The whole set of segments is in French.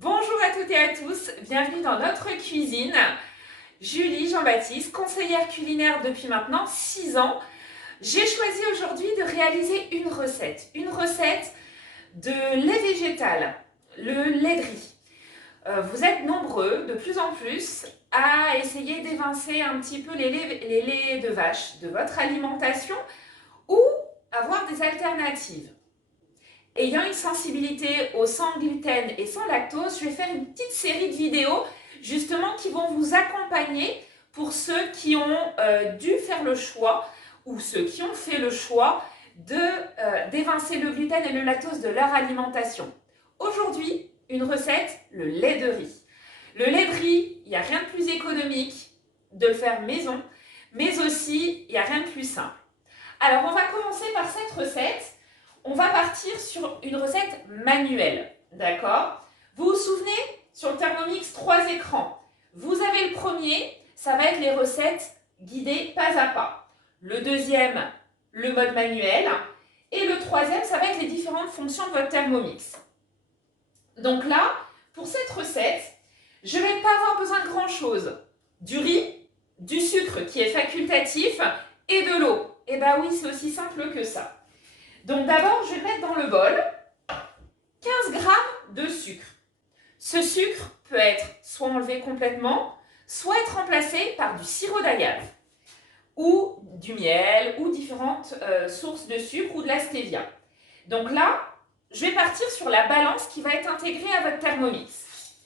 Bonjour à toutes et à tous, bienvenue dans notre cuisine. Julie Jean-Baptiste, conseillère culinaire depuis maintenant 6 ans. J'ai choisi aujourd'hui de réaliser une recette de lait végétal, le lait de riz. Vous êtes nombreux, de plus en plus, à essayer d'évincer un petit peu les laits de vache de votre alimentation ou avoir des alternatives. Ayant une sensibilité au sans gluten et sans lactose, je vais faire une petite série de vidéos justement qui vont vous accompagner pour ceux qui ont dû faire le choix ou ceux qui ont fait le choix d'évincer le gluten et le lactose de leur alimentation. Aujourd'hui, une recette, le lait de riz. Le lait de riz, il n'y a rien de plus économique de le faire maison, mais aussi, il n'y a rien de plus simple. Alors, on va commencer par cette recette. On va partir sur une recette manuelle, d'accord? Vous vous souvenez, sur le Thermomix, 3 écrans. Vous avez le premier, ça va être les recettes guidées pas à pas. Le deuxième, le mode manuel. Et le troisième, ça va être les différentes fonctions de votre Thermomix. Donc là, pour cette recette, je ne vais pas avoir besoin de grand-chose. Du riz, du sucre qui est facultatif et de l'eau. Et bien oui, c'est aussi simple que ça. Donc d'abord, je vais mettre dans le bol 15 g de sucre. Ce sucre peut être soit enlevé complètement, soit être remplacé par du sirop d'agave ou du miel ou différentes sources de sucre ou de la stevia. Donc là, je vais partir sur la balance qui va être intégrée à votre Thermomix.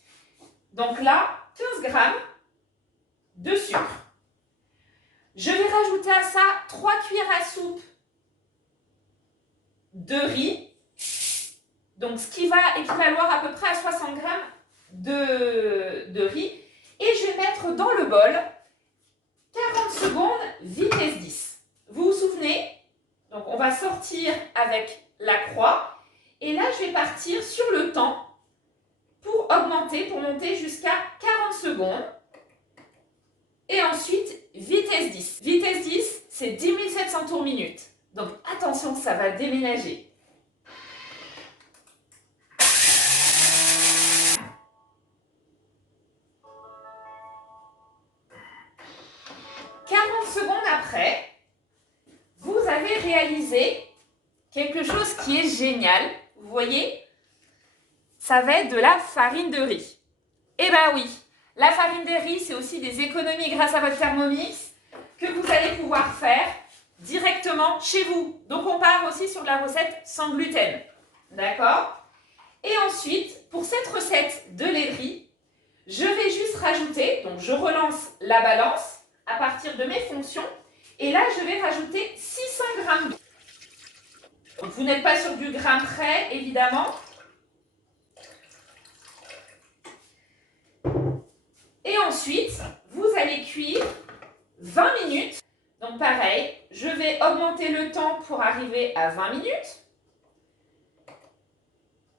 Donc là, 15 g de sucre. Je vais rajouter à ça 3 cuillères à soupe de riz, donc ce qui va équivaloir à peu près à 60 g de riz, et je vais mettre dans le bol 40 secondes vitesse 10. Vous vous souvenez? Donc on va sortir avec la croix, et là je vais partir sur le temps pour monter jusqu'à 40 secondes, et ensuite vitesse 10. Vitesse 10, c'est 10 700 tours minute. Donc attention, ça va déménager. Secondes après, vous avez réalisé quelque chose qui est génial. Vous voyez, ça va être de la farine de riz. Eh bien oui, la farine de riz, c'est aussi des économies grâce à votre Thermomix que vous allez pouvoir faire directement chez vous. Donc on part aussi sur la recette sans gluten. D'accord? Et ensuite, pour cette recette de lait de riz, je vais juste rajouter, donc je relance la balance à partir de mes fonctions, et là je vais rajouter 600 g. Donc, vous n'êtes pas sur du gramme près, évidemment. Et ensuite, vous allez cuire 20 minutes. Donc pareil, je vais augmenter le temps pour arriver à 20 minutes.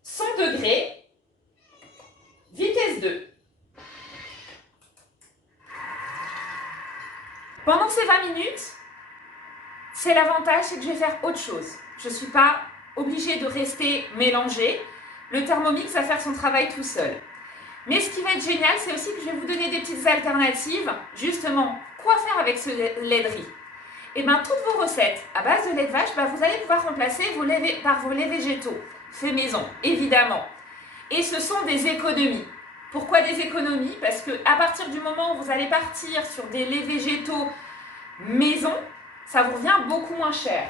100 degrés, vitesse 2. Pendant ces 20 minutes, c'est l'avantage, c'est que je vais faire autre chose. Je ne suis pas obligée de rester mélangée. Le Thermomix va faire son travail tout seul. Mais ce qui va être génial, c'est aussi que je vais vous donner des petites alternatives. Justement, quoi faire avec ce lait de riz? Et bien, toutes vos recettes à base de lait de vache, vous allez pouvoir remplacer par vos laits végétaux, faits maison, évidemment. Et ce sont des économies. Pourquoi des économies? Parce qu'à partir du moment où vous allez partir sur des laits végétaux maison, ça vous revient beaucoup moins cher.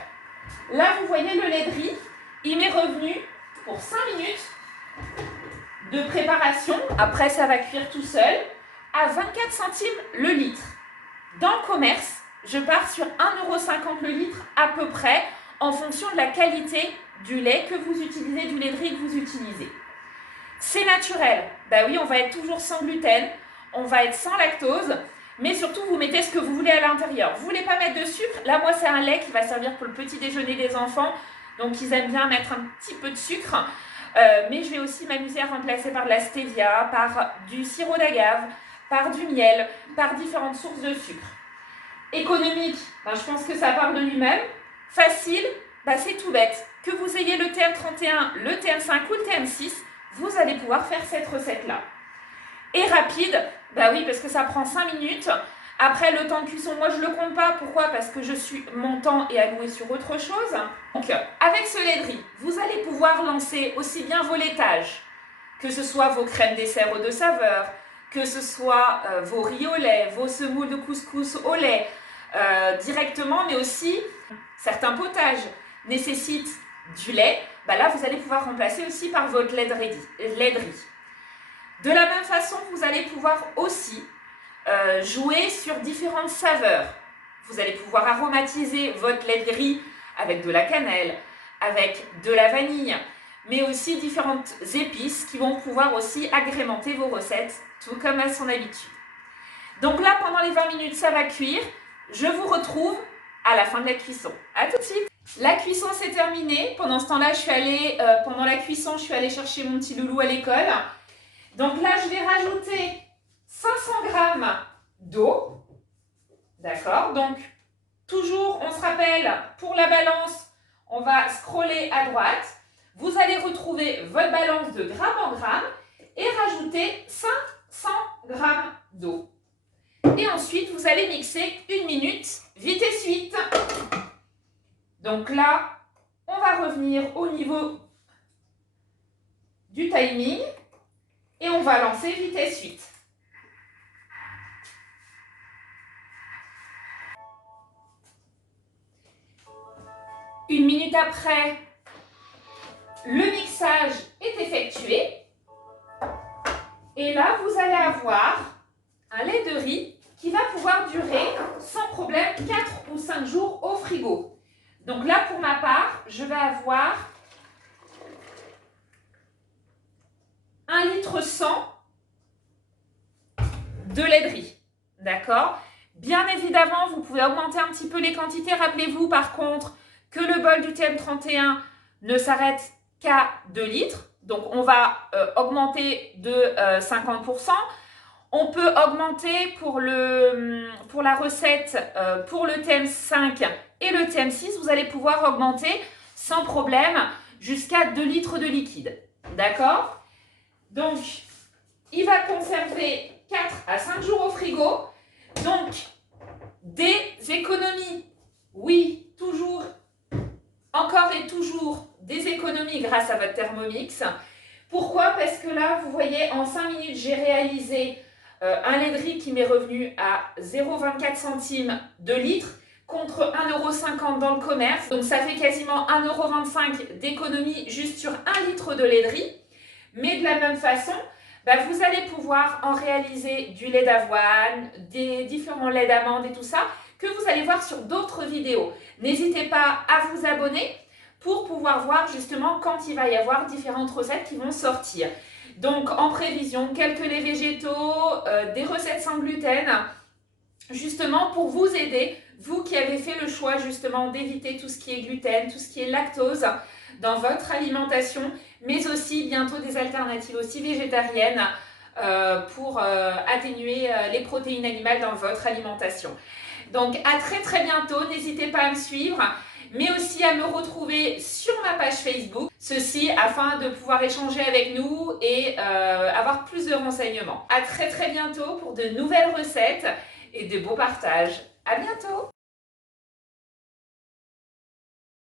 Là, vous voyez le lait de riz, il m'est revenu pour 5 minutes de préparation. Après, ça va cuire tout seul à 24 centimes le litre. Dans le commerce, je pars sur 1,50 € le litre à peu près en fonction de la qualité du lait que vous utilisez, du lait de riz que vous utilisez. C'est naturel. Ben oui, on va être toujours sans gluten, on va être sans lactose, mais surtout, vous mettez ce que vous voulez à l'intérieur. Vous ne voulez pas mettre de sucre? Là, moi, c'est un lait qui va servir pour le petit déjeuner des enfants, donc ils aiment bien mettre un petit peu de sucre. Mais je vais aussi m'amuser à remplacer par de la stevia, par du sirop d'agave, par du miel, par différentes sources de sucre. Économique, je pense que ça parle de lui-même. Facile, c'est tout bête. Que vous ayez le TM31, le TM5 ou le TM6, vous allez pouvoir faire cette recette-là. Et rapide, bah oui, parce que ça prend 5 minutes. Après, le temps de cuisson, moi, je ne le compte pas. Pourquoi? Parce que mon temps est alloué sur autre chose. Donc, avec ce lait de riz, vous allez pouvoir lancer aussi bien vos laitages, que ce soit vos crèmes dessert aux 2 saveurs, que ce soit vos riz au lait, vos semoules de couscous au lait, directement, mais aussi certains potages nécessitent du lait. Bah là, vous allez pouvoir remplacer aussi par votre lait de riz. De la même façon, vous allez pouvoir aussi jouer sur différentes saveurs. Vous allez pouvoir aromatiser votre lait de riz avec de la cannelle, avec de la vanille, mais aussi différentes épices qui vont pouvoir aussi agrémenter vos recettes, tout comme à son habitude. Donc là, pendant les 20 minutes, ça va cuire. Je vous retrouve à la fin de la cuisson. À tout de suite. La cuisson s'est terminée. Pendant ce temps-là, pendant la cuisson, je suis allée chercher mon petit loulou à l'école. Donc là, je vais rajouter 500 g d'eau. D'accord? Donc, toujours, on se rappelle, pour la balance, on va scroller à droite. Vous allez retrouver votre balance de gramme en gramme et rajouter 500 g d'eau. Et ensuite, vous allez mixer 1 minute, vitesse 8. Donc là, on va revenir au niveau du timing et on va lancer vitesse 8. Une minute après, le mixage est effectué. Et là, vous allez avoir un lait de riz qui va pouvoir durer sans problème 4 ou 5 jours au frigo. Donc là, pour ma part, je vais avoir 1,1 litre de lait de riz. D'accord? Bien évidemment, vous pouvez augmenter un petit peu les quantités. Rappelez-vous par contre que le bol du TM31 ne s'arrête qu'à 2 litres. Donc, on va augmenter de 50%. On peut augmenter pour la recette, pour le TM5 et le TM6, vous allez pouvoir augmenter sans problème jusqu'à 2 litres de liquide. D'accord? Donc, il va conserver 4 à 5 jours au frigo. Donc, des économies. Oui, toujours, encore et toujours, des économies grâce à votre Thermomix. Pourquoi? Parce que là, vous voyez, en 5 minutes, j'ai réalisé un lait de riz qui m'est revenu à 0,24 centimes de litre contre 1,50 € dans le commerce. Donc, ça fait quasiment 1,25 € d'économie juste sur 1 litre de lait de riz. Mais de la même façon, bah, vous allez pouvoir en réaliser du lait d'avoine, des différents laits d'amande et tout ça, que vous allez voir sur d'autres vidéos. N'hésitez pas à vous abonner pour pouvoir voir justement quand il va y avoir différentes recettes qui vont sortir. Donc en prévision, quelques laits végétaux, des recettes sans gluten, justement pour vous aider, vous qui avez fait le choix justement d'éviter tout ce qui est gluten, tout ce qui est lactose dans votre alimentation, mais aussi bientôt des alternatives aussi végétariennes pour atténuer les protéines animales dans votre alimentation. Donc à très bientôt, n'hésitez pas à me suivre, mais aussi à me retrouver sur ma page Facebook, ceci afin de pouvoir échanger avec nous et avoir plus de renseignements. À très bientôt pour de nouvelles recettes et de beaux partages. À bientôt!